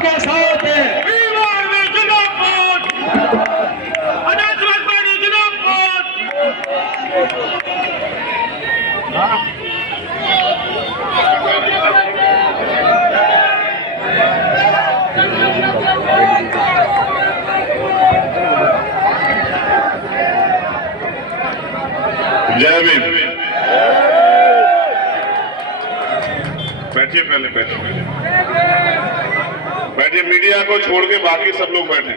के साथ है। जय भीम। बैठिए, पहले बैठिए। मीडिया को छोड़ के बाकी सब लोग बैठे।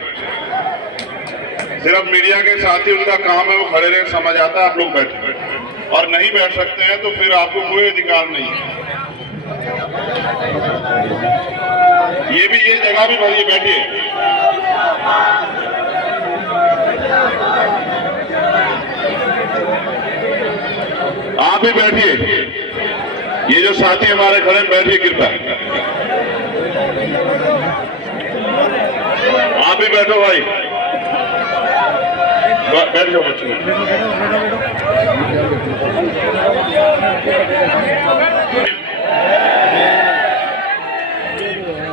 सिर्फ मीडिया के साथी उनका काम है वो खड़े रहे, समझ आता है। आप लोग बैठे और नहीं बैठ सकते हैं तो फिर आपको कोई अधिकार नहीं है। ये जगह भी भरिए, बैठिए। आप भी बैठिए। ये जो साथी हमारे खड़े हैं, बैठिए कृपया। आप भी बैठो भाई, बैठ जाओ बच्चों।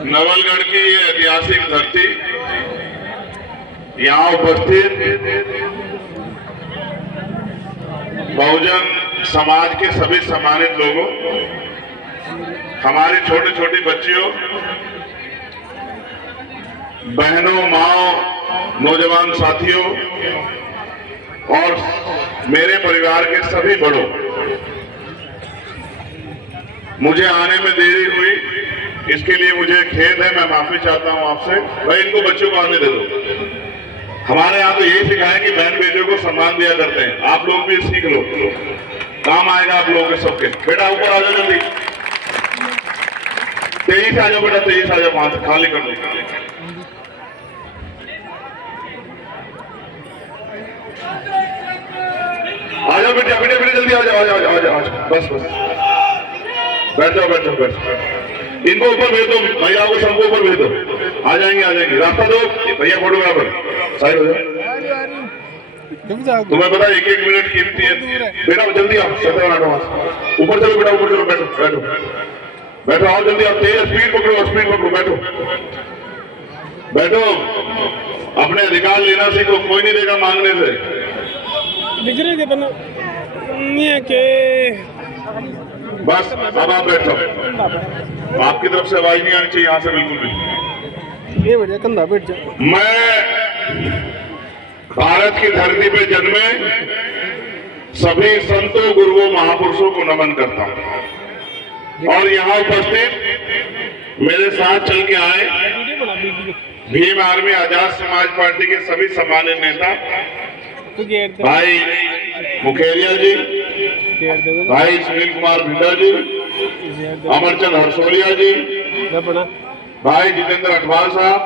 नवलगढ़ की ये ऐतिहासिक धरती, यहाँ उपस्थित बहुजन समाज के सभी सम्मानित लोगों, हमारी छोटी छोटी बच्चियों, बहनों, माओ, नौजवान साथियों और मेरे परिवार के सभी बड़ों, मुझे आने में देरी हुई, इसके लिए मुझे खेद है। मैं माफी चाहता हूं आपसे। भाई इनको बच्चों को आने दे दो। हमारे यहाँ तो यही सिखाया कि बहन बेटियों को सम्मान दिया करते हैं। आप लोग भी सीख लो, काम आएगा आप लोगों के सबके। बेटा ऊपर आ जाओ जल्दी, तेजी से आ जाओ बेटा, तेजी से आ जाओ, वहां से खाली कर दो। आ जाओ बेटा, बेटे बेटे जल्दी आ जाओ, आ जाओ, आ जाओ। बस बैठ जाओ, बैठ जाओ, बैठ जाओ। इनको ऊपर भेज दो, भैया को सबको ऊपर भेज दो। आ जाएंगे, आ जाएंगे। रास्ता दो भैया, फोटोग्राफर साइड हो जाओ। तुम्हें पता 1-1 मिनट कीमती है बेटा, जल्दी आओ। ऊपर चलो बेटा, ऊपर चलो, बैठो बैठो बैठो, आओ जल्दी आओ। तेज स्पीड पकड़ो, स्पीड पकड़ो, बैठो बैठो। अपने अधिकार लेना सीखो, कोई नहीं देगा मांगने से। बस अब आप बैठो। आपकी तरफ से आवाज नहीं आनी चाहिए यहाँ से, बिल्कुल भी। ये बढ़िया, कंधा बैठ जाओ। मैं भारत की धरती पे जन्मे सभी संतों, गुरुओं, महापुरुषों को नमन करता हूं और यहाँ उपस्थित मेरे साथ चल के आए भीम आर्मी आजाद समाज पार्टी के सभी सम्मानित नेता, भाई मुखेरिया जी, भाई सुनील कुमार भिंडा जी, अमरचंद हरसोलिया जी, भाई जितेंद्र अठवाल साहब,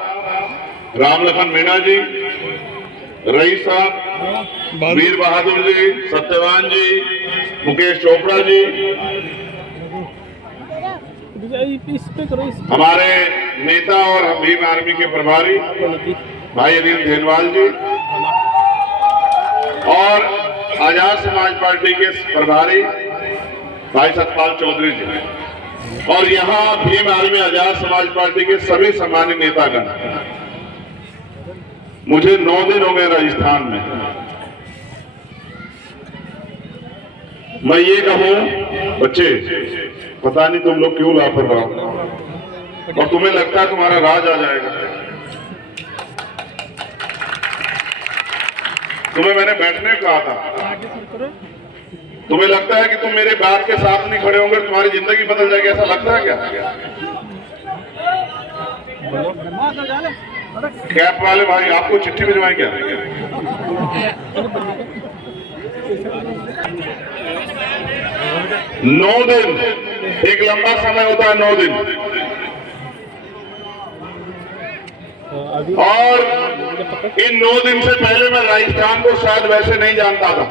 रामलखन मीणा जी, रईस साहब, वीर बहादुर जी, सत्यवान जी, मुकेश चोपड़ा जी, हमारे नेता और भीम आर्मी के प्रभारी भाई अनिल धेनवाल जी और आजाद समाज पार्टी के प्रभारी भाई सतपाल चौधरी जी और यहाँ भीम आर्मी आजाद समाज पार्टी के सभी सम्मानित नेतागण। मुझे 9 दिन हो गए राजस्थान में। मैं ये कहूं बच्चे, पता नहीं तुम लोग क्यों लापरवाह हो और तुम्हें लगता है तुम्हारा राज आ जाएगा। तुम्हें मैंने बैठने को कहा था। तुम्हें लगता है कि तुम मेरे बात के साथ नहीं खड़े होंगे तुम्हारी जिंदगी बदल जाएगी, ऐसा लगता है क्या? कैप वाले भाई आपको चिट्ठी भिजवाएं क्या? 9 दिन एक लंबा समय होता है, 9 दिन। और इन 9 दिन से पहले मैं राजस्थान को शायद वैसे नहीं जानता था।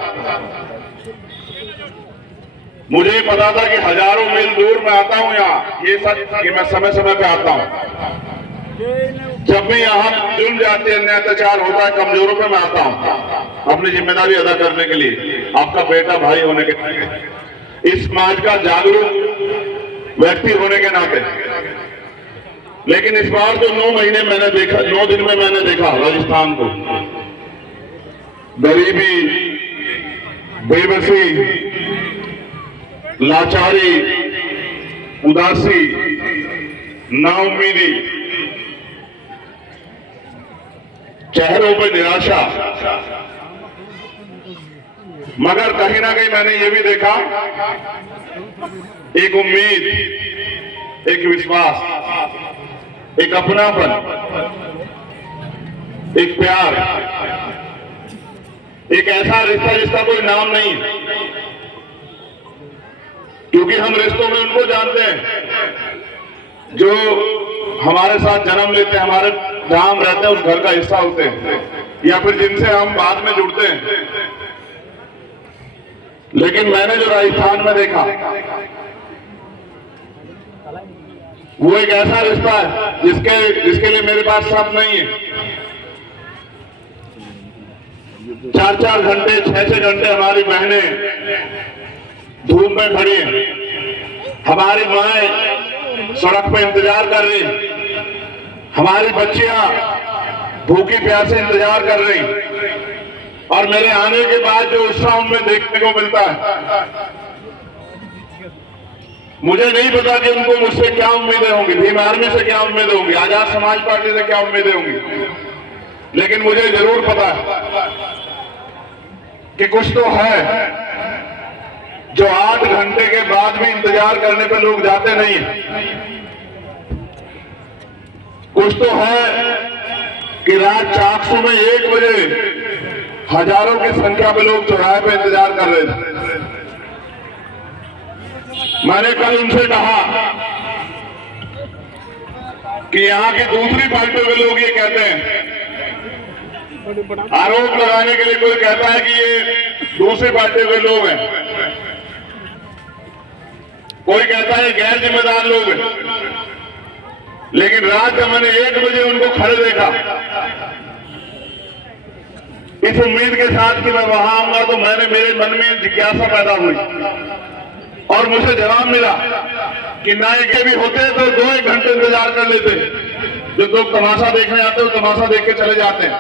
मुझे पता था कि हजारों मील दूर मैं आता हूं यहाँ, ये सच कि मैं समय समय पे आता हूं। जब भी यहाँ जुल्म जाति अन्याय अत्याचार होता है, कमजोरों पे मैं आता हूं अपनी जिम्मेदारी अदा करने के लिए, आपका बेटा भाई होने के नाते, इस समाज का जागरूक व्यक्ति होने के नाते। लेकिन इस बार तो 9 महीने मैंने देखा, 9 दिन में मैंने देखा राजस्थान को। गरीबी, बेबसी, लाचारी, उदासी, नाउम्मीदी, चेहरों पर निराशा, मगर कहीं ना कहीं मैंने ये भी देखा एक उम्मीद, एक विश्वास, एक अपनापन, एक प्यार, एक ऐसा रिश्ता जिसका कोई नाम नहीं, क्योंकि हम रिश्तों में उनको जानते हैं जो हमारे साथ जन्म लेते हैं, हमारे जहां हम रहते हैं उस घर का हिस्सा होते हैं, या फिर जिनसे हम बाद में जुड़ते हैं। लेकिन मैंने जो राजस्थान में देखा वो एक ऐसा रिश्ता है जिसके लिए मेरे पास शब्द नहीं है। 4-4 घंटे, 6-6 घंटे हमारी बहनें धूप में खड़ी हैं, हमारी माएं सड़क पे इंतजार कर रही, हमारी बच्चियां भूखी प्यासे इंतजार कर रही, और मेरे आने के बाद जो उत्साह उनमें देखने को मिलता है, मुझे नहीं पता कि उनको मुझसे क्या उम्मीदें होंगी, भीम आर्मी से क्या उम्मीदें होंगी, आजाद समाज पार्टी से क्या उम्मीदें होंगी, लेकिन मुझे जरूर पता है कि कुछ तो है जो 8 घंटे के बाद भी इंतजार करने पे लोग जाते नहीं हैं। कुछ तो है कि रात चाकसू में 1 बजे हजारों की संख्या में लोग चौराहे पे इंतजार कर रहे थे। मैंने कल उनसे कहा कि यहाँ की दूसरी पार्टियों के लोग ये कहते हैं, आरोप लगाने के लिए कोई कहता है कि ये दूसरी पार्टियों के लोग हैं, कोई कहता है गैर जिम्मेदार लोग हैं, लेकिन रात जब मैंने 1 बजे उनको खड़े देखा इस उम्मीद के साथ कि मैं वहां आऊंगा, तो मेरे मन में जिज्ञासा पैदा हुई और मुझे जवाब मिला कि नायके भी होते तो 2-1 घंटे इंतजार कर लेते। जो लोग तमाशा देखने आते हैं वो तमाशा देख के चले जाते हैं।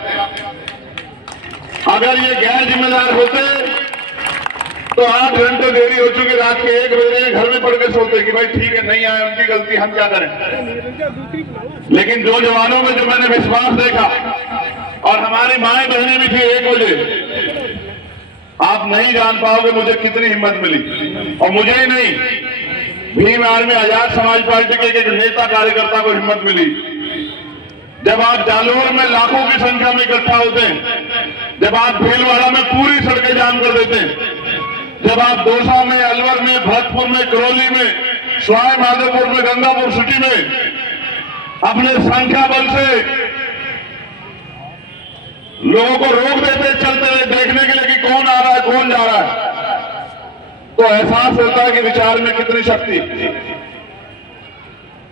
अगर ये गैर जिम्मेदार होते तो 8 घंटे देरी हो चुकी, रात के 1 बजे घर में पड़ के सोते कि भाई ठीक है, नहीं आए, उनकी गलती, हम क्या करें। लेकिन जो जवानों में जो मैंने विश्वास देखा, और हमारी माएं बहनें भी थी 1 बजे, आप नहीं जान पाओगे मुझे कितनी हिम्मत मिली। और मुझे ही नहीं, भीम आर्मी आजाद समाज पार्टी के एक नेता कार्यकर्ता को हिम्मत मिली। जब आप जालोर में लाखों की संख्या में इकट्ठा होते हैं, जब आप भीलवाड़ा में पूरी सड़कें जाम कर देते हैं, जब आप दौसा में, अलवर में, भरतपुर में, करौली में, सवाई माधोपुर में, गंगापुर सिटी में अपने संख्या बल से लोगों को रोक देते, चलते हुए देखने के लिए कि कौन आ रहा है, कौन जा रहा है, तो एहसास होता है कि विचार में कितनी शक्ति।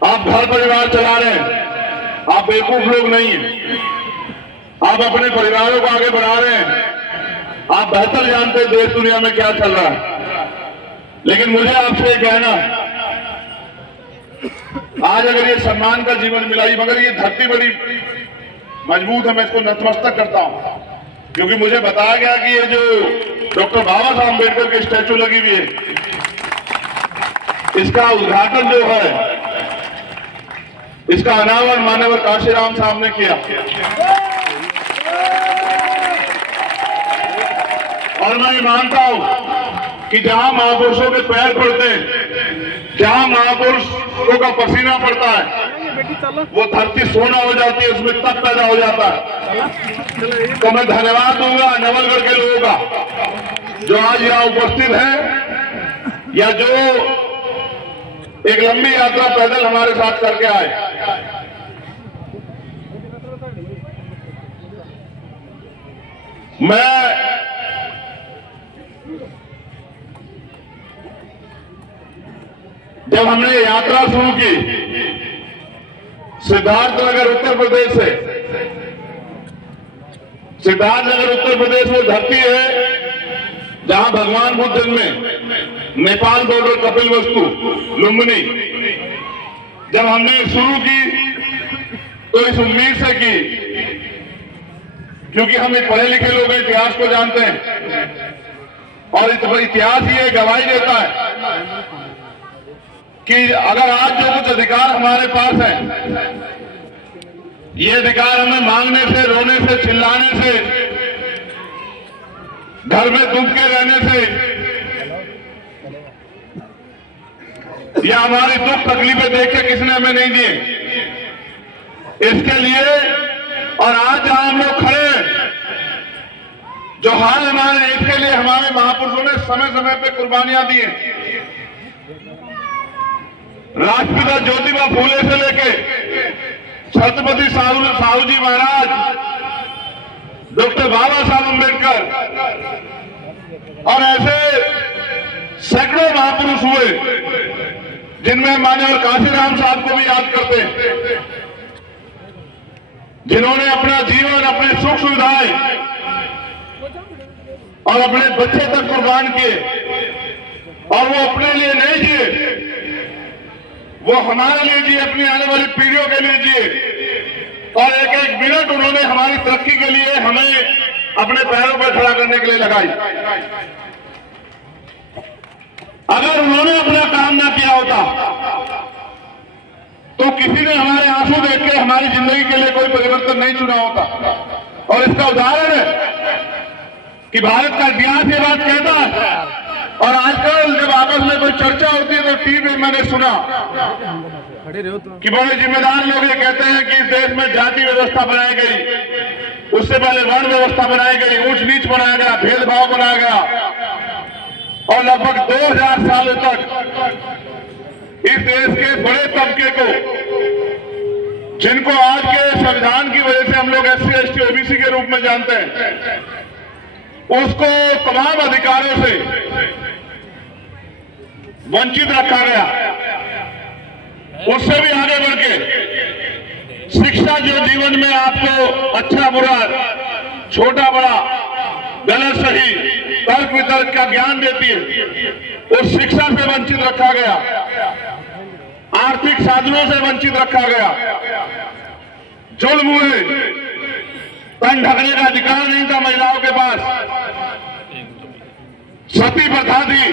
आप घर परिवार चला रहे हैं, आप बेवकूफ लोग नहीं हैं, आप अपने परिवारों को आगे बढ़ा रहे हैं, आप बेहतर जानते हैं देश दुनिया में क्या चल रहा है। लेकिन मुझे आपसे कहना, आज अगर ये सम्मान का जीवन मिला, मगर ये धरती बड़ी मजबूत है, मैं इसको नतमस्तक करता हूं, क्योंकि मुझे बताया गया कि ये जो डॉक्टर बाबा साहब अम्बेडकर की स्टैचू लगी हुई है, इसका उद्घाटन जो है, इसका अनावरण माननीय काशीराम साहब ने किया। और मैं मानता हूं कि जहां महापुरुषों के पैर पड़ते हैं, जहां महापुरुषों का पसीना पड़ता है, वो धरती सोना हो जाती है, उसमें तप पैदा हो जाता है। तो मैं धन्यवाद दूंगा नवलगढ़ के लोगों का जो आज यहाँ उपस्थित है, या जो एक लंबी यात्रा पैदल हमारे साथ करके आए। मैं जब हमने यात्रा शुरू की सिद्धार्थनगर उत्तर प्रदेश से, सिद्धार्थनगर उत्तर प्रदेश वो धरती है जहां भगवान बुद्ध जन्मे, नेपाल बॉर्डर, कपिलवस्तु, लुम्बिनी। जब हमने शुरू की तो इस उम्मीद से की, क्योंकि हम एक पढ़े लिखे लोग इतिहास को जानते हैं और इतिहास ये गवाही देता है कि अगर आज जो कुछ अधिकार हमारे पास है, ये अधिकार हमें मांगने से, रोने से, चिल्लाने से, घर में दुख के रहने से या हमारी दुख तकलीफें देख के किसने हमें नहीं दिए। इसके लिए और आज जहां हम लोग खड़े हैं, जो हाल हमारे, इसके लिए हमारे महापुरुषों ने समय समय पे कुर्बानियां दी हैं। राष्ट्रपिता ज्योतिबा फूले से लेके छत्रपति साहू जी महाराज, डॉक्टर बाबा साहब अम्बेडकर और ऐसे सैकड़ों महापुरुष हुए, जिनमें माननीय काशीराम साहब को भी याद करते हैं, जिन्होंने अपना जीवन, अपने सुख सुविधाएं और अपने बच्चे तक कुर्बान किए। और वो अपने लिए नहीं जिए, वो हमारे लिए जिए, अपनी आने वाली पीढ़ियों के लिए जिए। और एक एक मिनट उन्होंने हमारी तरक्की के लिए हमें अपने पैरों पर खड़ा करने के लिए लगाई। अगर उन्होंने अपना काम ना किया होता तो किसी ने हमारे आंसू देख के हमारी जिंदगी के लिए कोई परिवर्तन नहीं चुना होता। और इसका उदाहरण है कि भारत का इतिहास ये बात कहता है। और आजकल जब आपस में कोई चर्चा होती है तो टीवी में मैंने सुना कि बड़े जिम्मेदार लोग ये कहते हैं कि इस देश में जाति व्यवस्था बनाई गई, उससे पहले वर्ण व्यवस्था बनाई गई, ऊंच नीच बनाया गया, भेदभाव बनाया गया और लगभग 2000 सालों तक इस देश के बड़े तबके को, जिनको आज के संविधान की वजह से हम लोग SC ST OBC के रूप में जानते हैं, उसको तमाम अधिकारों से वंचित रखा गया। उससे भी आगे बढ़ के शिक्षा जो जीवन में आपको अच्छा बुरा, छोटा बड़ा, गलत सही, तर्क वितर्क का ज्ञान देती है, उस शिक्षा से वंचित रखा गया। आर्थिक साधनों से वंचित रखा गया। जुल्म हुए, तन ढकने का अधिकार नहीं था महिलाओं के पास, सती प्रथा थी,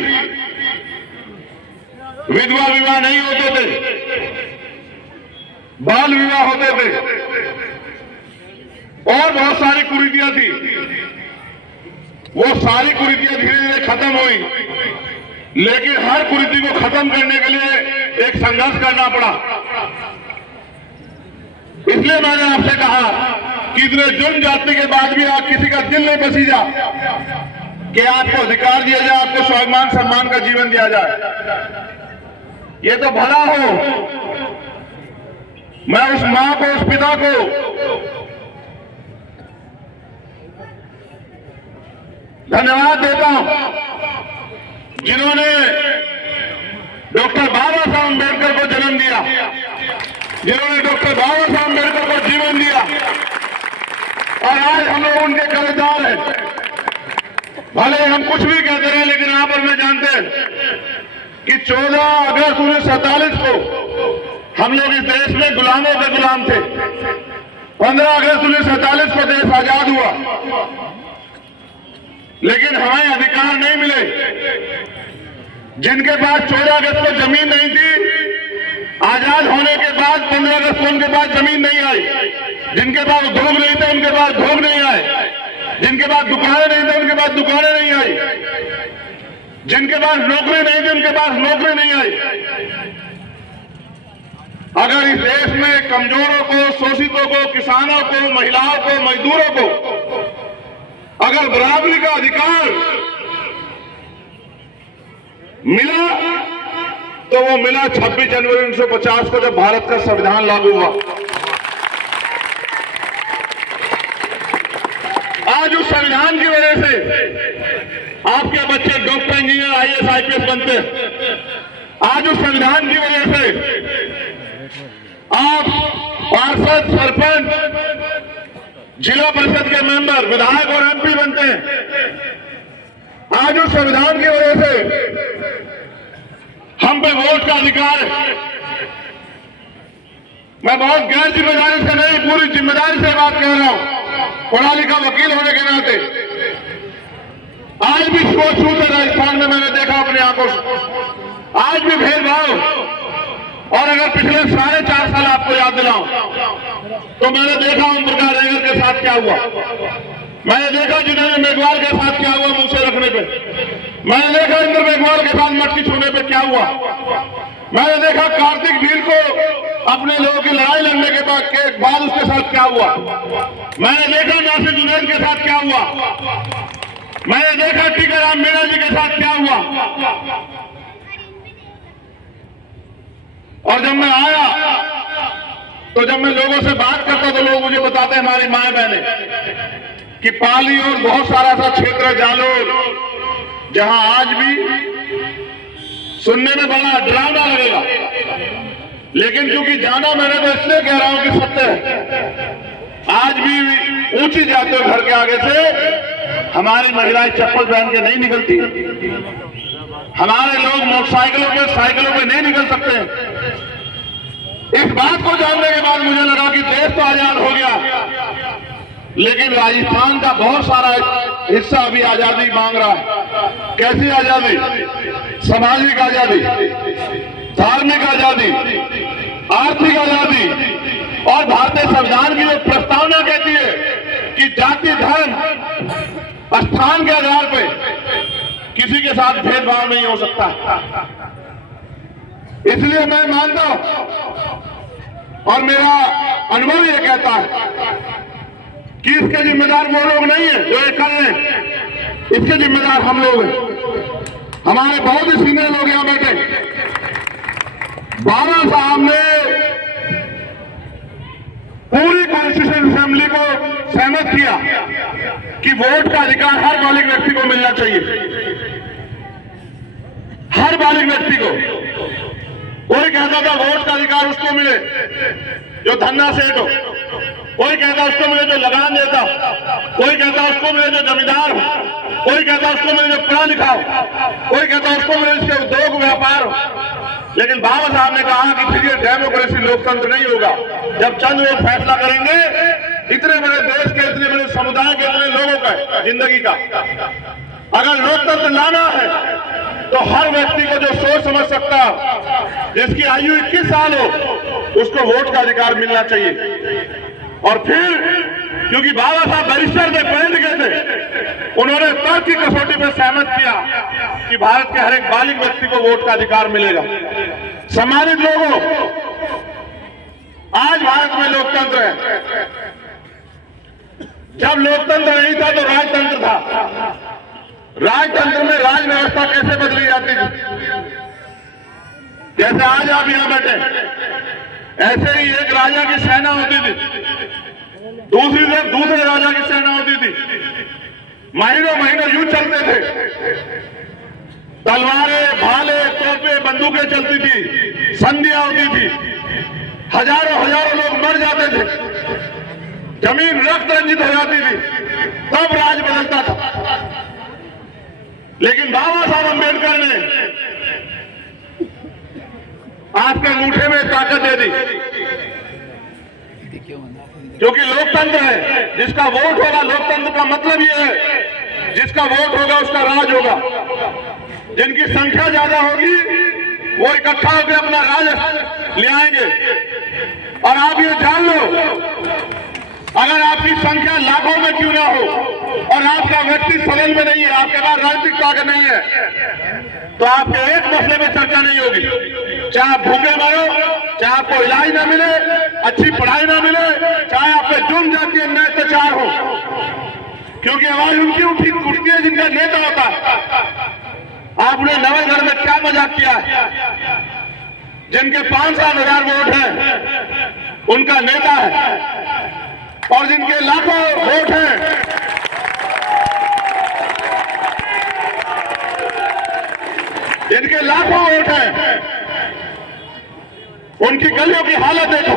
विधवा विवाह नहीं होते थे, बाल विवाह होते थे और बहुत सारी कुरीतियां थी। वो सारी कुरीतियां धीरे धीरे खत्म हुई, लेकिन हर कुरीति को खत्म करने के लिए एक संघर्ष करना पड़ा। इसलिए मैंने आपसे कहा कि इतने जुर्म जाति के बाद भी आप किसी का दिल नहीं पसीजा कि आपको अधिकार दिया जाए, आपको स्वाभिमान सम्मान का जीवन दिया जाए। ये तो भला हो, मैं उस मां को, उस पिता को धन्यवाद देता हूं जिन्होंने डॉक्टर बाबा साहब अम्बेडकर को जन्म दिया, जिन्होंने डॉक्टर बाबा साहब अम्बेडकर को जीवन दिया और आज हम लोग उनके कर्जदार हैं। भले हम कुछ भी कहते रहे, लेकिन आप और मैं जानते हैं कि 14 अगस्त 1947 को हम लोग इस देश में गुलामों के गुलाम थे। 15 अगस्त 1947 को देश आजाद हुआ, लेकिन हमें अधिकार नहीं मिले। जिनके पास 14 अगस्त को जमीन नहीं थी, आजाद होने के बाद 15 अगस्त को उनके पास जमीन नहीं आई। जिनके पास उद्योग नहीं थे, उनके पास उद्योग नहीं आए। जिनके पास दुकानें नहीं थे, उनके पास दुकानें नहीं आई। जिनके पास नौकरी नहीं थी, उनके पास नौकरी नहीं आई। अगर इस देश में कमजोरों को, शोषितों को, किसानों को, महिलाओं को, मजदूरों को अगर बराबरी का अधिकार मिला तो वो मिला 26 जनवरी 1950 को, जब भारत का संविधान लागू हुआ। आज उस संविधान की वजह से आपके बच्चे डॉक्टर, इंजीनियर, IAS IPS बनते हैं। आज उस संविधान की वजह से आप पार्षद, सरपंच, जिला परिषद के मेंबर, विधायक और MP बनते हैं। आज उस संविधान की वजह से हम पे वोट का अधिकार है। मैं बहुत गैर जिम्मेदारी से नहीं, पूरी जिम्मेदारी से बात कह रहा हूं, पढ़ा लिखा वकील होने के नाते। आज भी छूत छूत है राजस्थान में, मैंने देखा अपनी आंखों से, आज भी भेदभाव। और अगर पिछले 4.5 साल आपको याद दिलाऊं तो मैंने देखा ओम प्रकाश अय्यर के साथ क्या हुआ, मैंने देखा जुनेद मेघवाल के साथ क्या हुआ मूसे रखने पे, मैंने देखा इंद्र मेघवाल के साथ मटकी छूने पे क्या हुआ, मैंने देखा कार्तिक वीर को अपने लोगों की लड़ाई लड़ने के बाद उसके साथ क्या हुआ, मैंने देखा नासिर जुनैद के साथ क्या हुआ, मैंने देखा टीकाराम मीणा जी के साथ क्या हुआ। और जब मैं आया तो जब मैं लोगों से बात करता तो लोग मुझे बताते हमारी माए बहने कि पाली और बहुत सारा सा क्षेत्र जालोर जहां आज भी सुनने में बड़ा डरावना लगेगा, लेकिन क्योंकि जाना मैंने तो इसलिए कह रहा हूं कि सत्य है। आज भी ऊंची जाते घर के आगे से हमारी महिलाएं चप्पल पहन के नहीं निकलती, हमारे लोग मोटरसाइकिलों पे साइकिलों पे नहीं निकल सकते। इस बात को जानने के बाद मुझे लगा कि देश तो आजाद हो गया, लेकिन राजस्थान का बहुत सारा हिस्सा अभी आजादी मांग रहा है। कैसी आजादी? सामाजिक आजादी, धार्मिक आजादी, आर्थिक आजादी। और भारतीय संविधान की जो प्रस्तावना कहती है कि जाति धर्म स्थान के आधार पर किसी के साथ भेदभाव नहीं हो सकता। इसलिए मैं मानता हूं और मेरा अनुभव यह कहता है कि इसके जिम्मेदार वो लोग नहीं है जो ये कर रहे हैं, इसके जिम्मेदार हम लोग हैं। हमारे बहुत ही सीनियर लोग यहां बैठे, बाबा साहब ने पूरी कॉन्स्टिट्यूशन असेंबली को सहमत किया कि वोट का अधिकार हर बालिग व्यक्ति को मिलना चाहिए, हर बालिग व्यक्ति को। कोई कहता था वोट का अधिकार उसको मिले जो धन्ना सेठ हो, कोई कहता उसको मिले जो लगान देता, कोई कहता उसको मिले जो जमींदार हो, कोई कहता उसको मिले जो पढ़ा लिखा हो, कोई कहता उसको मिले जिसके उद्योग व्यापार हो। लेकिन बाबा साहब ने कहा कि फिर ये डेमोक्रेसी लोकतंत्र नहीं होगा जब चंद लोग फैसला करेंगे इतने बड़े देश के, इतने बड़े समुदाय के, इतने लोगों का जिंदगी का। अगर लोकतंत्र लाना है तो हर व्यक्ति को जो सोच समझ सकता, जिसकी आयु 21 साल हो, उसको वोट का अधिकार मिलना चाहिए। और फिर क्योंकि बाबा साहब बैरिस्टर थे, पढ़े लिखे थे, उन्होंने तर्क की कसौटी पर सहमत किया कि भारत के हर एक बालिग व्यक्ति को वोट का अधिकार मिलेगा। सम्मानित लोगों, आज भारत में लोकतंत्र है। जब लोकतंत्र नहीं था तो राजतंत्र था। राजतंत्र में राज व्यवस्था कैसे बदली जाती थी? जैसे आज आप यहां बैठे, ऐसे ही एक राजा की सेना होती थी, दूसरी तरफ दूसरे राजा की सेना होती थी, महीनों महीनों युद्ध चलते थे, तलवारें, भाले, तोपे, बंदूकें चलती थी, संधियां होती थी, हजारों हजारों लोग मर जाते थे, जमीन रक्त रंजित हो जाती थी, तब राज बदलता था। लेकिन बाबा साहब अम्बेडकर ने आपके अंगूठे में ताकत दे दी, क्योंकि लोकतंत्र है। जिसका वोट होगा, लोकतंत्र का मतलब ये है जिसका वोट होगा उसका राज होगा। जिनकी संख्या ज्यादा होगी वो इकट्ठा होकर अपना राज ले आएंगे। और आप ये जान लो, अगर आपकी संख्या लाखों में क्यों ना हो और आपका व्यक्ति सदन में नहीं है, आपके पास राजनीतिक ताकत नहीं है, तो आपके एक मसले में चर्चा नहीं होगी। चाहे आप भूखे मरो, चाहे आपको इलाज ना मिले, अच्छी पढ़ाई ना मिले, चाहे आप पे जुर्म जातीय अन्याय अत्याचार हो, क्योंकि आवाज उनकी उठती है जिनका नेता होता है। आपने नवलगढ़ में क्या मजाक किया है? जिनके 5-7 हजार वोट हैं उनका नेता है, और जिनके लाखों वोट हैं जिनके लाखों वोट हैं उनकी गलियों की हालत देखो,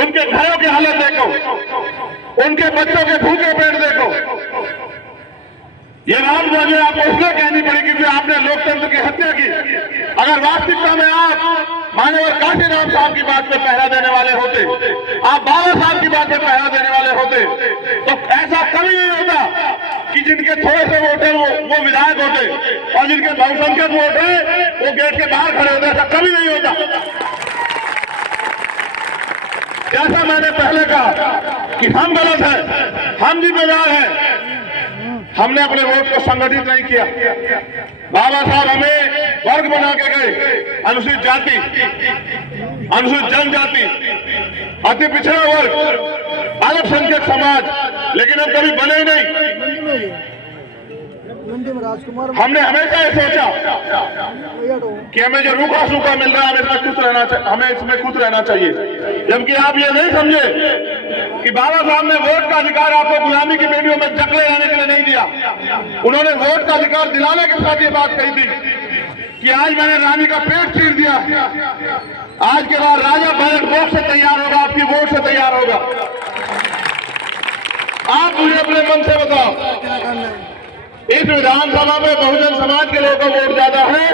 उनके घरों की हालत देखो, उनके बच्चों के भूखे पेट देखो। ये बात मुझे आपको इसलिए कहनी पड़ेगी कि आपने लोकतंत्र की हत्या की। अगर वास्तविकता में आप माननीय काशीराम साहब की बात पे पहरा देने वाले होते, आप बाबा साहब की बात पे पहरा देने वाले होते, तो ऐसा कभी नहीं होता कि जिनके थोड़े से वोट है वो विधायक होते और जिनके बहुसंख्यक वोट है वो गेट के बाहर खड़े होते। ऐसा कभी नहीं होता। जैसा मैंने पहले कहा कि हम गलत हैं, हम जिम्मेदार हैं, हमने अपने वोट को संगठित नहीं किया। बाबा साहब हमें वर्ग बना के गए, अनुसूचित जाति, अनुसूचित जनजाति, अति पिछड़ा वर्ग, अल्पसंख्यक समाज, लेकिन हम कभी बने नहीं। हमने हमेशा ये सोचा कि हमें जो रूखा सूखा मिल रहा है हमें इसमें खुश रहना चाहिए, जबकि आप ये नहीं समझे कि बाबा साहब ने वोट का अधिकार आपको गुलामी की बेड़ियों में जकड़े रहने के लिए नहीं दिया। उन्होंने वोट का अधिकार दिलाने के साथ ये बात कही थी कि आज मैंने रानी का पेट चीर दिया, आज के बाद राजा बैलेट बॉक्स से तैयार होगा, आपकी वोट से तैयार होगा। आप मुझे अपने मन से बताओ, इस विधानसभा में बहुजन समाज के लोगों का वोट ज्यादा है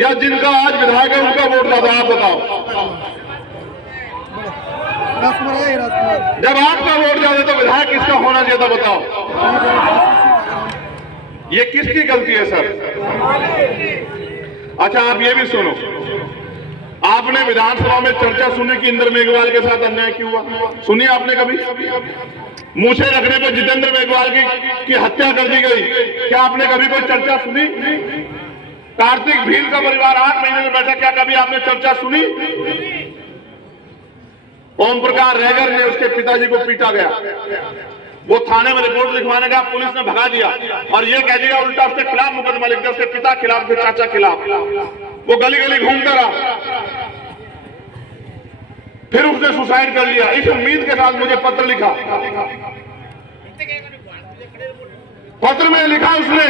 या जिनका आज विधायक है उनका वोट ज्यादा? आप बताओ। जब आपका वोट ज्यादा तो विधायक किसका होना चाहिए था? बताओ। ये किसकी गलती है सर? अच्छा, आप ये भी सुनो, आपने विधानसभा में चर्चा सुनी कि इंद्र मेघवाल के साथ अन्याय क्यों हुआ? सुनिए आपने कभी? मूछे रखने पर जितेंद्र मेघवाल की हत्या कर दी गई, क्या आपने कभी कोई चर्चा सुनी? कार्तिक भील का परिवार 8 महीने में बैठा, क्या कभी आपने चर्चा सुनी? ओम प्रकाश रैगर ने उसके पिताजी को पीटा गया, वो थाने में रिपोर्ट लिखवाने गया, पुलिस ने भगा दिया और ये कह दिया उल्टा उसके खिलाफ मुकदमा लिख दिया, उसके पिता खिलाफ, उसके चाचा खिलाफ। वो गली गली घूमता रहा, फिर उसने सुसाइड कर लिया। इस उम्मीद के साथ मुझे पत्र लिखा, पत्र में लिखा उसने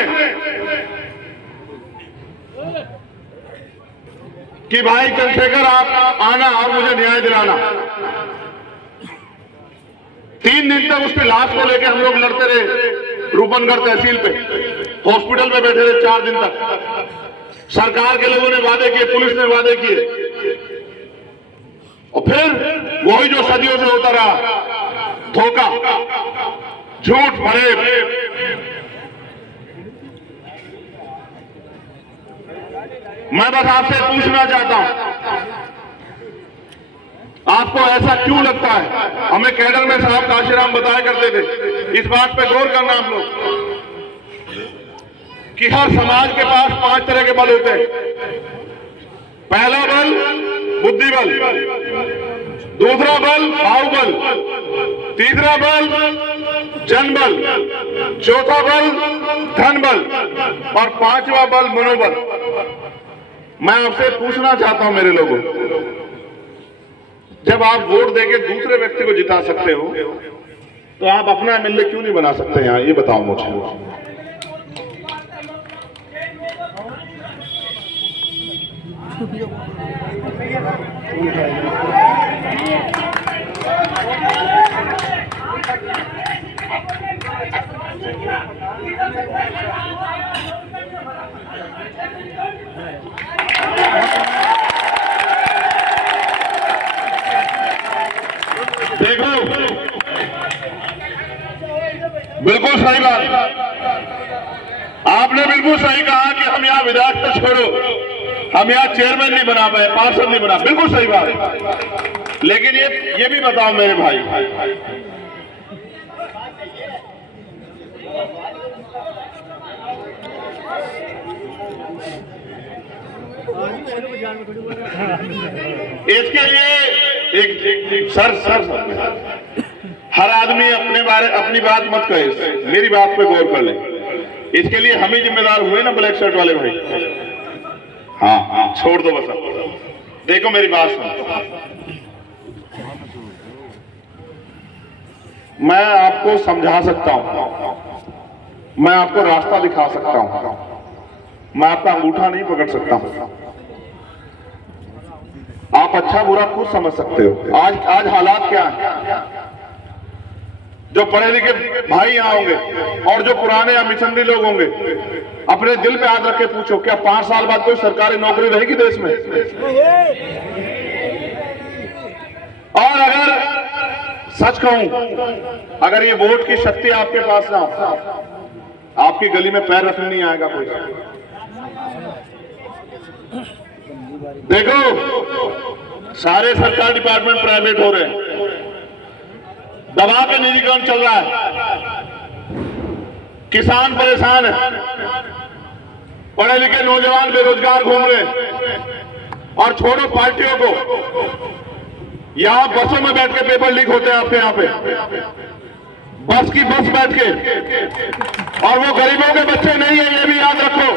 कि भाई चंद्रशेखर आप आना और मुझे न्याय दिलाना। 3 दिन तक उसकी लाश को लेकर हम लोग लड़ते रहे, रूपनगढ़ तहसील पे, हॉस्पिटल में बैठे रहे 4 दिन तक। सरकार के लोगों ने वादे किए, पुलिस ने वादे किए, और फिर वही जो सदियों से होता रहा, धोखा, झूठ, फरेब। मैं बस आपसे पूछना चाहता हूं, आपको ऐसा क्यों लगता है? हमें कैडर में साहब काशीराम बताया करते थे, इस बात पे गौर करना हम लोग कि हर समाज के पास 5 तरह के बल होते हैं। पहला बल बुद्धि बल, दूसरा बल बाहुबल, तीसरा बल जनबल, चौथा बल धन बल और 5वां बल मनोबल। मैं आपसे पूछना चाहता हूं मेरे लोगों, जब आप वोट देके दूसरे व्यक्ति को जिता सकते हो तो आप अपना एमएलए क्यों नहीं बना सकते यहां? ये बताओ मुझे। देखो, बिल्कुल सही बात, आपने बिल्कुल सही कहा कि हम यहाँ विधायक तो छोड़ो, हम यहाँ चेयरमैन नहीं बना पाए, पार्षद नहीं बना, बिल्कुल सही बात। लेकिन ये भी बताओ मेरे भाई, इसके लिए एक सर हर आदमी अपनी बात मत कहे, मेरी बात पे गौर कर ले। इसके लिए हम ही जिम्मेदार हुए ना, ब्लैक शर्ट वाले भाई। हाँ, छोड़ दो बस। देखो मेरी बात सुनो, मैं आपको समझा सकता हूं, मैं आपको रास्ता दिखा सकता हूं, मैं आपका अंगूठा नहीं पकड़ सकता हूं। आप अच्छा बुरा खुद समझ सकते हो। आज हालात क्या है? जो पढ़े लिखे भाई यहाँ होंगे और जो पुराने या मिशनरी लोग होंगे, अपने दिल पे हाथ रख के पूछो, क्या 5 साल बाद कोई सरकारी नौकरी रहेगी देश में? और अगर सच कहूं, अगर ये वोट की शक्ति आपके पास ना हो, आपकी गली में पैर रखने नहीं आएगा कोई। देखो, सारे सरकारी डिपार्टमेंट प्राइवेट हो रहे हैं, दवा का निजीकरण चल रहा है, किसान परेशान है, पढ़े लिखे नौजवान बेरोजगार घूम रहे हैं। और छोड़ो पार्टियों को, यहां बसों में बैठ के पेपर लीक होते हैं आपके यहां पे, बस की बस बैठ के, और वो गरीबों के बच्चे नहीं है, ये भी याद रखो।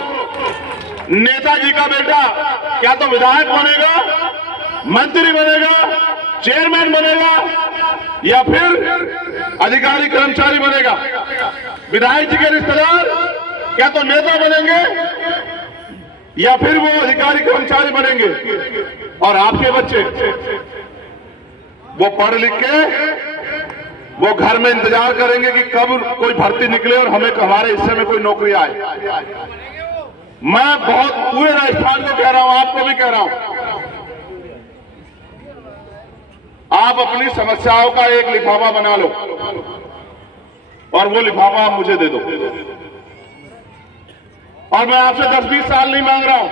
नेताजी का बेटा क्या तो विधायक बनेगा, मंत्री बनेगा, चेयरमैन बनेगा, या फिर अधिकारी कर्मचारी बनेगा। विधायक जी के रिश्तेदार क्या तो नेता बनेंगे, या फिर वो अधिकारी कर्मचारी बनेंगे। और आपके बच्चे वो पढ़ लिख के वो घर में इंतजार करेंगे कि कब कोई भर्ती निकले और हमारे हिस्से में कोई नौकरी आए। मैं बहुत पूरे राजस्थान को कह रहा हूं, आपको भी कह रहा हूं, आप अपनी समस्याओं का एक लिफाफा बना लो और वो लिफाफा आप मुझे दे दो। और मैं आपसे 10-20 साल नहीं मांग रहा हूं,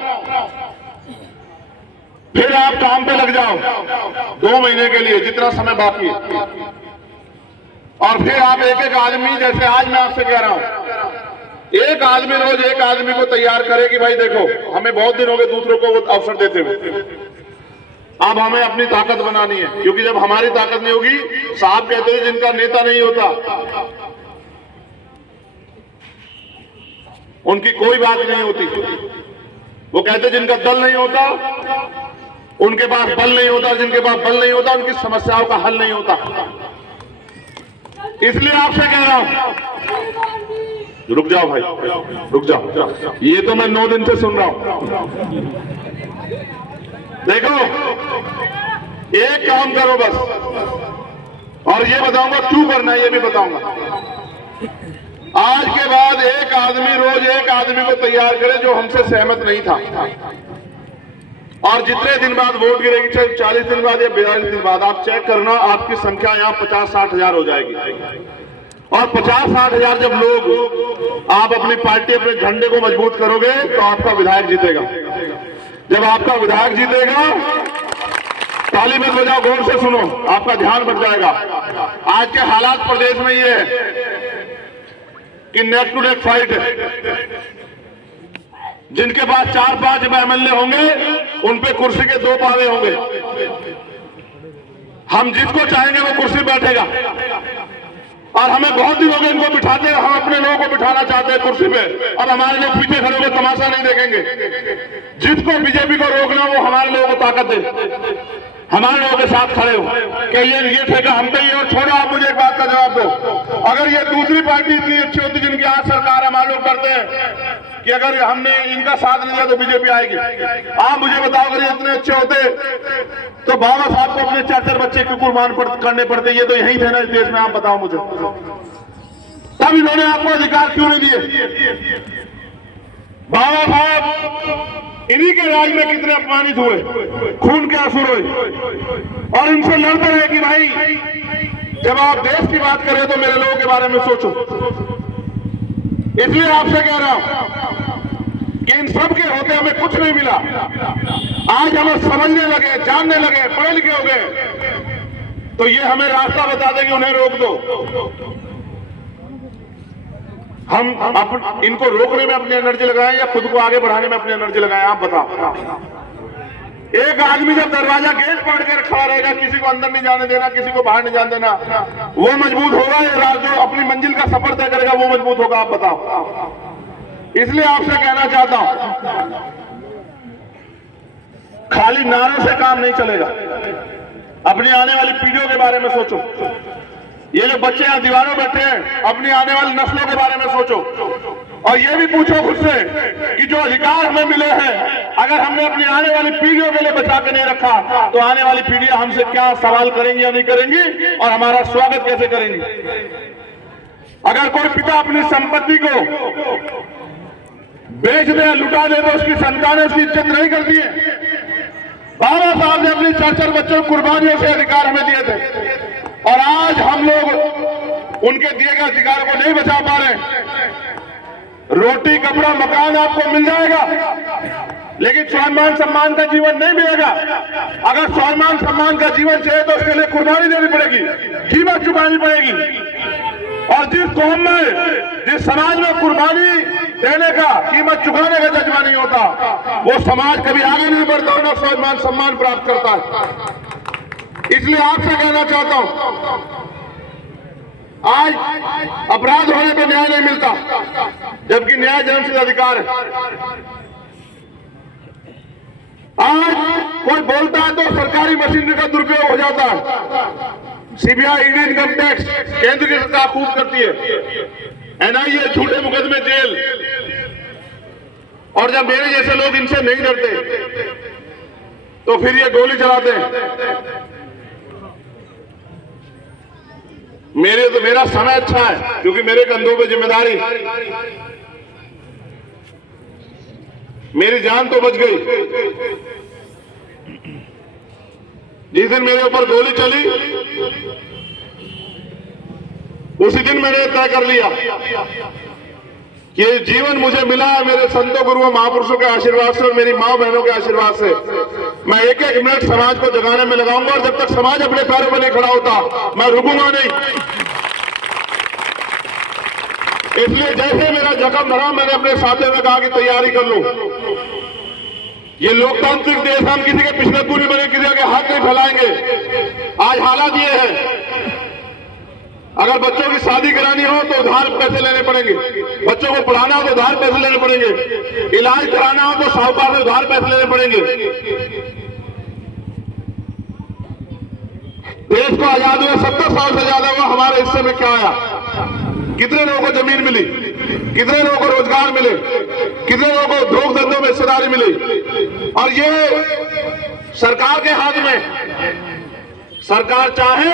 फिर आप काम पे लग जाओ 2 महीने के लिए, जितना समय बाकी है, और फिर आप एक एक आदमी, जैसे आज मैं आपसे कह रहा हूं, एक आदमी रोज एक आदमी को तैयार करे कि भाई देखो, हमें बहुत दिन हो गए दूसरों को वो अवसर देते हुए, अब हमें अपनी ताकत बनानी है। क्योंकि जब हमारी ताकत नहीं होगी, साहब कहते हैं जिनका नेता नहीं होता उनकी कोई बात नहीं होती। वो कहते जिनका दल नहीं होता उनके पास बल नहीं होता, जिनके पास बल नहीं होता उनकी समस्याओं का हल नहीं होता। इसलिए आपसे कह रहा हूं, रुक जाओ भाई, रुक जाओ, ये तो मैं 9 दिन से सुन रहा हूं। देखो, एक काम करो बस, और ये बताऊंगा क्यों करना है, ये भी बताऊंगा। आज के बाद एक आदमी रोज एक आदमी को तैयार करे जो हमसे सहमत नहीं था, और जितने दिन बाद वोट गिरेगी, चाहे 40 दिन बाद या 42 दिन बाद, आप चेक करना, आपकी संख्या यहाँ 50-60 हजार हो जाएगी। और 50-60 हजार जब लोग आप अपनी पार्टी, अपने झंडे को मजबूत करोगे तो आपका विधायक जीतेगा। जब आपका विधायक जीतेगा, ताली मत बजाओ, गौर से सुनो, आपका ध्यान बढ़ जाएगा। आज के हालात प्रदेश में ये है कि नेक टू नेक फाइट है। जिनके पास 4-5 एमएलए होंगे उन पे कुर्सी के 2 पावे होंगे। हम जिसको चाहेंगे वो कुर्सी बैठेगा, और हमें बहुत दिन हो गए इनको बिठाते, हम अपने लोगों को बिठाना चाहते हैं कुर्सी पे, और हमारे लोग पीछे खड़े होकर तमाशा नहीं देखेंगे। जिसको बीजेपी को रोकना वो हमारे लोगों को ताकत दे, हमारे लोगों के साथ खड़े हो कि ये ठेका हम पे ही। और छोड़ो, आप मुझे एक बात का जवाब दो, अगर ये दूसरी पार्टी इतनी अच्छी होती जिनकी आज सरकार हमारे लोग करते हैं कि अगर हमने इनका साथ नहीं दिया तो बीजेपी आएगी, आप मुझे बताओ, अगर ये इतने अच्छे होते तो बाबा साहब को अपने 4 बच्चे क्यों कुर्बान करने पड़ते? ये तो यही थे ना इस देश में, आप बताओ मुझे, तब इन्होंने आपको अधिकार क्यों नहीं दिए? बाबा साहब इन्हीं के राज में कितने अपमानित हुए, खून के आंसू रोए, और इनसे लड़ते रहे कि भाई जब आप देश की बात करें तो मेरे लोगों के बारे में सोचो। इसलिए आपसे कह रहा हूं कि इन सब के होते हमें कुछ नहीं मिला। आज हमें समझने लगे, जानने लगे, पढ़े लिखे हो गए, तो ये हमें रास्ता बता दें कि उन्हें रोक दो। हम इनको रोकने में अपनी एनर्जी लगाएं या खुद को आगे बढ़ाने में अपनी एनर्जी लगाएं? आप बताओ। एक आदमी जब दरवाजा गेट पकड़ के खड़ा रहेगा, किसी को अंदर नहीं जाने देना, किसी को बाहर नहीं जाने देना, वो मजबूत होगा या जो अपनी मंजिल का सफर तय करेगा वो मजबूत होगा? आप बताओ। इसलिए आपसे कहना चाहता हूं, खाली नारों से काम नहीं चलेगा। अपनी आने वाली पीढ़ियों के बारे में सोचो। ये जो बच्चे यहां दीवारों बैठे हैं, अपनी आने वाली नस्लों के बारे में सोचो। और ये भी पूछो खुद से कि जो अधिकार हमें मिले हैं, अगर हमने अपनी आने वाली पीढ़ियों के लिए बचा के नहीं रखा तो आने वाली पीढ़ियां हमसे क्या सवाल करेंगी या नहीं करेंगी, और हमारा स्वागत कैसे करेंगी। अगर कोई पिता अपनी संपत्ति को बेच दे, लुटा दे, तो उसकी संतानें उसकी इज्जत नहीं करती है। बाबा साहब ने अपनी 4-4 बच्चों को कुर्बानियों से अधिकार हमें दिए थे, और आज हम लोग उनके दिए गए अधिकार को नहीं बचा पा रहे। रोटी, कपड़ा, मकान आपको मिल जाएगा, लेकिन स्वाभिमान सम्मान का जीवन नहीं मिलेगा। अगर स्वाभिमान सम्मान का जीवन चाहिए तो उसके लिए कुर्बानी देनी पड़ेगी, कीमत चुकानी पड़ेगी। और जिस कौम में, जिस समाज में कुर्बानी देने का, कीमत चुकाने का जज्बा नहीं होता, वो समाज कभी आगे नहीं बढ़ता और ना स्वाभिमान सम्मान प्राप्त करता है। इसलिए आपसे कहना चाहता हूं, आज अपराध होने पर न्याय नहीं मिलता, जबकि न्याय जन्मसिद्ध अधिकार है। आज कोई बोलता है तो सरकारी मशीनरी का दुरुपयोग हो जाता है। सीबीआई, ईडी, इनकम टैक्स, केंद्र की सरकार खूब करती है, एनआईए, झूठे मुकदमे, जेल। और जब मेरे जैसे लोग इनसे नहीं डरते तो फिर ये गोली चलाते हैं। मेरा समय अच्छा है क्योंकि मेरे कंधों पे जिम्मेदारी, मेरी जान तो बच गई। जिस दिन मेरे ऊपर गोली चली उसी दिन मैंने तय कर लिया कि ये जीवन मुझे मिला है मेरे संतों, गुरुओं, महापुरुषों के आशीर्वाद से और मेरी माँ बहनों के आशीर्वाद से। मैं एक एक मिनट समाज को जगाने में लगाऊंगा, और जब तक समाज अपने पैरों पर नहीं खड़ा होता मैं रुकूंगा नहीं। इसलिए जैसे मेरा जख्म भरा, मैंने अपने साथियों में कहा कि तैयारी कर लो। ये लोकतांत्रिक देश, हम किसी के पिछले नहीं बने, किसी के हाथ नहीं फैलाएंगे। आज हालात ये है, अगर बच्चों की शादी करानी हो तो उधार पैसे लेने पड़ेंगे, बच्चों को पढ़ाना हो तो उधार पैसे लेने पड़ेंगे, इलाज कराना हो तो साहूकार से उधार पैसे लेने पड़ेंगे। देश को आजाद हुए 70 साल से ज्यादा हुआ, हमारे हिस्से में क्या आया? कितने लोगों को जमीन मिली, कितने लोगों को रोजगार मिले, कितने लोगों को उद्योग धंधों में हिस्सेदारी मिली। और ये सरकार के हाथ में, सरकार चाहे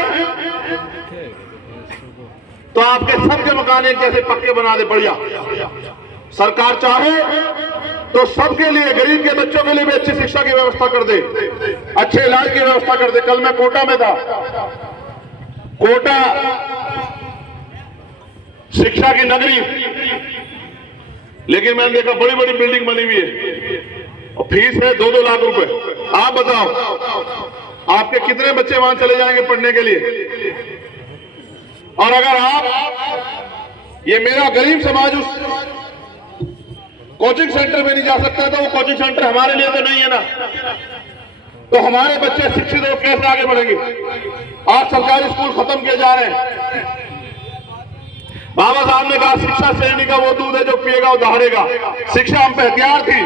तो आपके सबके मकान एक जैसे पक्के बना दे, बढ़िया। सरकार चाहे तो सबके लिए, गरीब के बच्चों के लिए भी अच्छी शिक्षा की व्यवस्था कर दे, अच्छे इलाज की व्यवस्था कर दे। कल मैं कोटा में था, कोटा शिक्षा की नगरी, लेकिन मैंने देखा बड़ी बड़ी बिल्डिंग बनी हुई है और फीस है 2-2 लाख रुपए। आप बताओ आपके कितने बच्चे वहां चले जाएंगे पढ़ने के लिए? और अगर आप, ये मेरा गरीब समाज उस कोचिंग सेंटर में नहीं जा सकता तो वो कोचिंग सेंटर हमारे लिए तो नहीं है ना। तो हमारे बच्चे शिक्षित हो कैसे आगे बढ़ेंगे? आज सरकारी स्कूल खत्म किए जा रहे हैं। बाबा साहब ने कहा शिक्षा श्रेणी का वो दूध है जो पिएगा वो दहाड़ेगा। शिक्षा हम पे हथियार थी,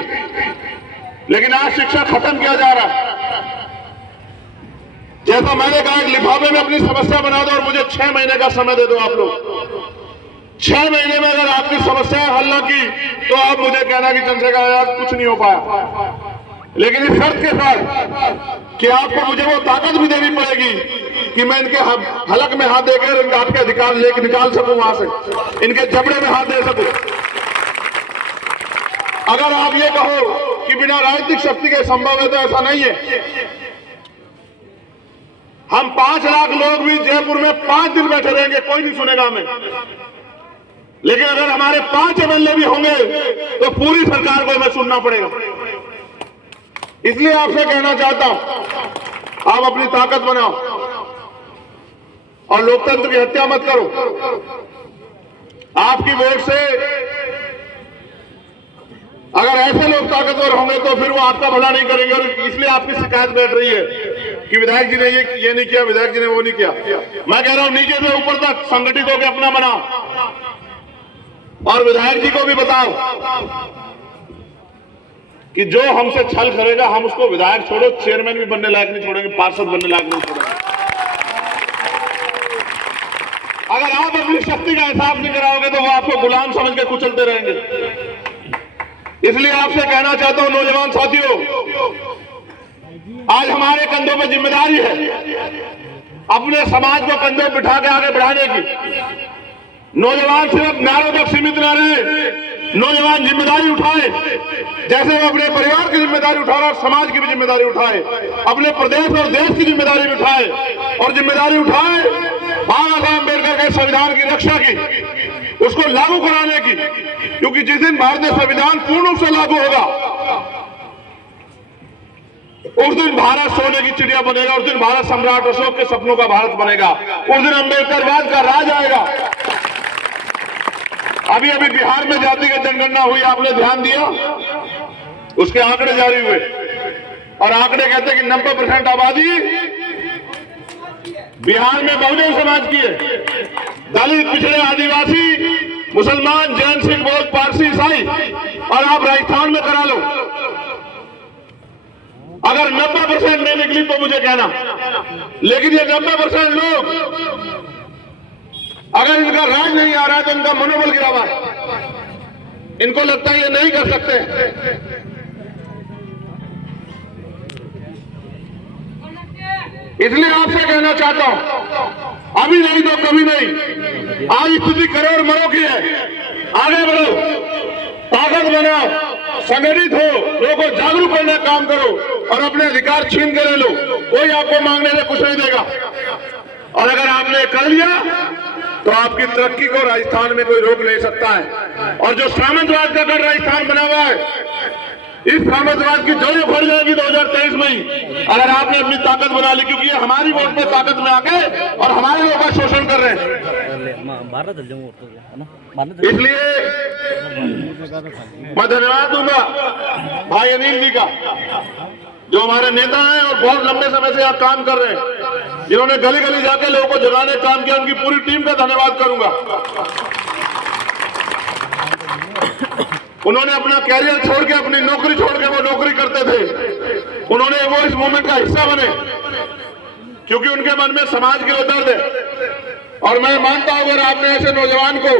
लेकिन आज शिक्षा खत्म किया जा रहा है। जैसा मैंने कहा, एक लिफाफे में अपनी समस्या बना दो और मुझे 6 महीने का समय दे दो। आप लोग 6 महीने में अगर आपकी समस्या हल ना की तो आप मुझे कहना कि चंद्रशेखर यार कुछ नहीं हो पाया। लेकिन इस शर्त के साथ कि आपको मुझे वो ताकत भी देनी पड़ेगी कि मैं इनके हलक में हाथ देकर आपके अधिकार लेकर निकाल सकूं, वहां से इनके जबड़े में हाथ दे सकूं। अगर आप ये कहो कि बिना राजनीतिक शक्ति के संभव है तो ऐसा नहीं है। हम 5 लाख लोग भी जयपुर में 5 दिन बैठे रहेंगे, कोई नहीं सुनेगा हमें। लेकिन अगर हमारे 5 एमएलए भी होंगे तो पूरी सरकार को हमें सुनना पड़ेगा। इसलिए आपसे कहना चाहता हूं, आप अपनी ताकत बनाओ और लोकतंत्र की हत्या मत करो। आपकी वोट से अगर ऐसे लोग ताकतवर होंगे तो फिर वो आपका भला नहीं करेंगे। और इसलिए आपकी शिकायत बैठ रही है कि विधायक जी ने ये नहीं किया, विधायक जी ने वो नहीं किया। मैं कह रहा हूं नीचे से ऊपर तक संगठित होकर अपना बनाओ और विधायक जी को भी बताओ कि जो हमसे छल करेगा हम उसको, विधायक छोड़ो, चेयरमैन भी बनने लायक नहीं छोड़ेंगे, पार्षद बनने लायक नहीं छोड़ेंगे। अगर आप अपनी शक्ति का एहसास नहीं कराओगे तो वो आपको गुलाम समझ के कुचलते रहेंगे। इसलिए आपसे कहना चाहता हूं नौजवान साथियों, आज हमारे कंधों पर जिम्मेदारी है अपने समाज को कंधों पर बिठा के आगे बढ़ाने की। नौजवान सिर्फ नारों तक सीमित ना रहे, नौजवान जिम्मेदारी उठाए, जैसे वो अपने परिवार की जिम्मेदारी उठा रहा है, समाज की भी जिम्मेदारी उठाए, अपने प्रदेश और देश की जिम्मेदारी भी उठाए और जिम्मेदारी उठाए बाबा साहब अम्बेडकर के संविधान की रक्षा की, उसको लागू कराने की। क्योंकि जिस दिन भारतीय संविधान पूर्ण रूप से लागू होगा उस दिन भारत सोने की चिड़िया बनेगा, उस दिन भारत सम्राट अशोक के सपनों का भारत बनेगा, उस दिन अम्बेडकरवाद का राज आएगा। अभी अभी बिहार में जातिगत जनगणना हुई, आपने ध्यान दिया, उसके आंकड़े जारी हुए और आंकड़े कहते हैं कि 90% आबादी बिहार में बहुजन समाज की है। दलित, पिछड़े, आदिवासी, मुसलमान, जैन, सिख, बौद्ध, पारसी, ईसाई, और आप राजस्थान में करा लो। अगर 90% नहीं निकली तो मुझे कहना, लेकिन ये 90% लोग अगर इनका राज नहीं आ रहा है तो इनका मनोबल गिरा हुआ है, इनको लगता है ये नहीं कर सकते। इसलिए आपसे कहना चाहता हूं, अभी नहीं तो कभी नहीं। आज स्थिति करोड़ मरो की है, आगे बढ़ो, ताकत बनाओ, संगठित हो, लोगों को जागरूक करने का काम करो और अपने अधिकार छीन के ले लो। कोई आपको मांगने से कुछ नहीं देगा और अगर आपने कर लिया तो आपकी तरक्की को राजस्थान में कोई रोक नहीं सकता है। और जो सामंतवाद का गढ़ राजस्थान बना हुआ है, इस सामंतवाद की जड़ें फट जाएगी 2023 में ही, अगर आपने अपनी ताकत बना ली। क्योंकि ये हमारी वोट में ताकत में आके और हमारे लोगों का शोषण कर रहे हैं। इसलिए मैं धन्यवाद दूंगा भाई अनिल जी का, जो हमारे नेता हैं और बहुत लंबे समय से यहाँ काम कर रहे हैं, जिन्होंने गली गली जाके लोगों को जगाने का काम किया। उनकी पूरी टीम का धन्यवाद करूंगा। उन्होंने अपना कैरियर छोड़ के, अपनी नौकरी छोड़ के वो नौकरी करते थे, उन्होंने वो इस मूवमेंट का हिस्सा बने क्योंकि उनके मन में समाज के लिए दर्द है। और मैं मानता हूं अगर आपने ऐसे नौजवान को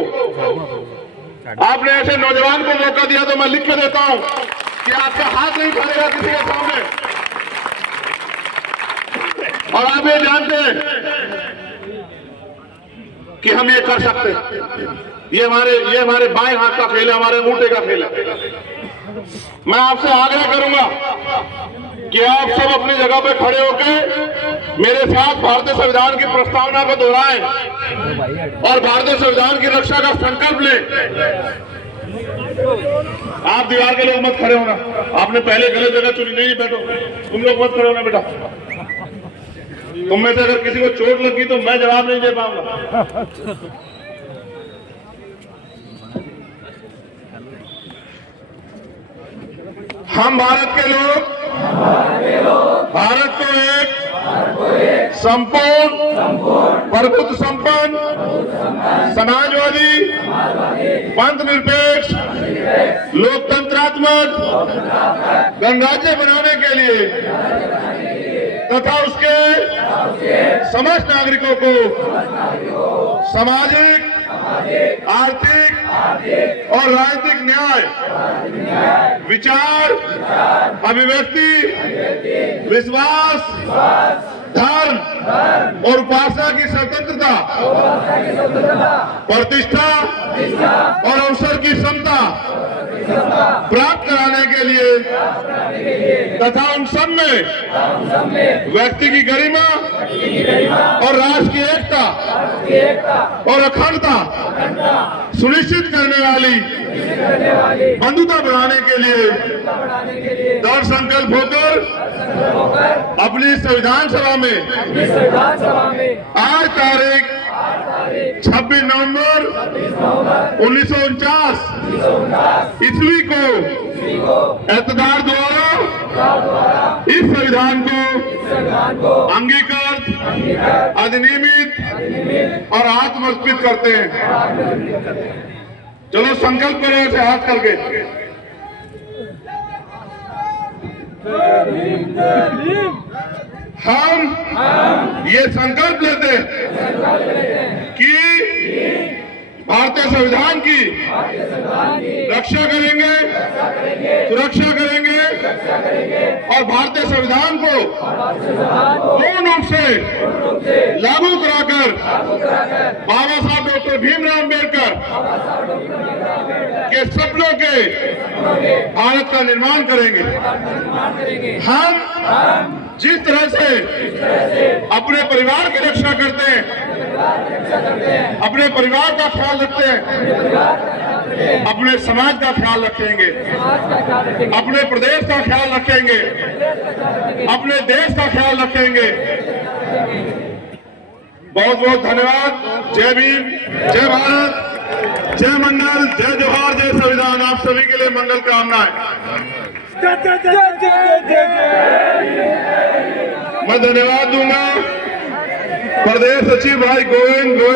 मौका दिया तो मैं लिख के देता हूं कि आपका हाथ नहीं फैलेगा किसी के सामने। और आप ये जानते हैं कि हम ये कर सकते हैं। ये हमारे बाएं हाथ का खेल है, हमारे अंगूठे का खेल है। मैं आपसे आग्रह करूंगा कि आप सब अपनी जगह पे खड़े होकर मेरे साथ भारतीय संविधान की प्रस्तावना को दोहराएं और भारतीय संविधान की रक्षा का संकल्प लें। आप दीवार के लोग मत खड़े होना, आपने पहले गलत जगह चुनी। नहीं बैठो, तुम लोग मत खड़े होना बेटा। तुम में से अगर किसी को चोट लगी तो मैं जवाब नहीं दे पाऊंगा। हम भारत के लोग भारत को एक संपूर्ण, प्रभुत्व संपन्न, समाजवादी, पंथ निरपेक्ष, लोकतंत्रात्मक गणराज्य बनाने के लिए तथा उसके समस्त नागरिकों को सामाजिक, आर्थिक और राजनीतिक न्याय, विचार, अभिव्यक्ति, विश्वास, धर्म और उपासना की स्वतंत्रता, प्रतिष्ठा और अवसर की समता प्राप्त कराने के लिए तथा उन सब में व्यक्ति की गरिमा और राष्ट्र की एकता और अखंडता सुनिश्चित करने वाली बंधुता बढ़ाने के लिए दृढ़ संकल्प होकर अपनी संविधान सभा में आज तारीख 26 नवंबर 1949 ईस्वी को इक़्तिदार द्वारा इस संविधान को अंगीकृत, अधिनियमित और आत्मसमर्पित करते हैं। चलो संकल्प करो ऐसे हाथ करके। हम ये संकल्प लेते हैं कि भारतीय संविधान की रक्षा करेंगे, सुरक्षा करेंगे और भारतीय संविधान को पूर्ण रूप से लागू कराकर बाबा साहब डॉक्टर भीमराव अम्बेडकर के सपनों के भारत का निर्माण करेंगे। हम जिस तरह से अपने परिवार की रक्षा करते हैं, अपने परिवार का ख्याल रखते हैं, अपने समाज का ख्याल रखेंगे, अपने प्रदेश का ख्याल रखेंगे, अपने देश का ख्याल रखेंगे। बहुत बहुत धन्यवाद। जय भीम, जय भारत, जय मंगल, जय जोहार, जय संविधान। आप सभी के लिए मंगल कामनाएं। मैं धन्यवाद दूंगा प्रदेश सचिव भाई गोविंद